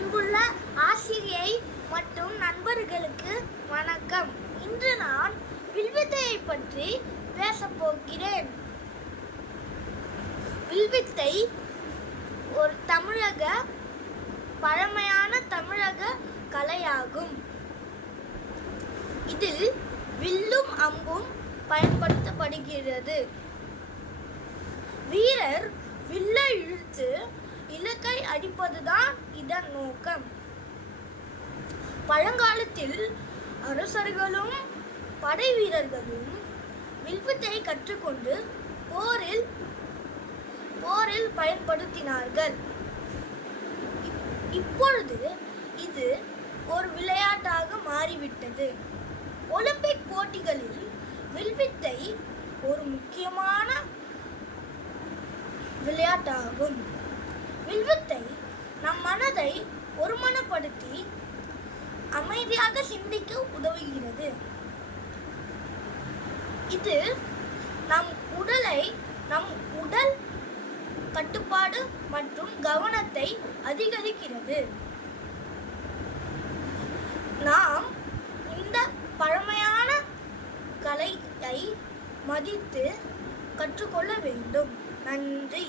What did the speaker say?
அன்புள்ள ஆசிரியை மற்றும் நண்பர்களுக்கு வணக்கம். இன்று நான் வில்வித்தையை பற்றி பேசப் போகிறேன். வில்வித்தை ஒரு பழமையான தமிழக கலையாகும். இதில் வில்லும் அம்பும் பயன்படுத்தப்படுகிறது. வீரர் வில்லை இழுத்து இலக்கை அடிப்பதுதான் இதன் நோக்கம். பழங்காலத்தில் அரசர்களும் படை வீரர்களும் வில்வித்தை கற்றுக்கொண்டு போரில் பயன்படுத்தினார்கள். இப்பொழுது இது ஒரு விளையாட்டாக மாறிவிட்டது. ஒலிம்பிக் போட்டிகளில் வில்வித்தை ஒரு முக்கியமான விளையாட்டாகும். வில்வித்தை நம் மனதை ஒருமனப்படுத்தி அமைதியாக சிந்திக்க உதவுகிறது. இது நம் உடல் கட்டுப்பாடு மற்றும் கவனத்தை அதிகரிக்கிறது. நாம் இந்த பழமையான கலையை மதித்து கற்றுக்கொள்ள வேண்டும். நன்றி.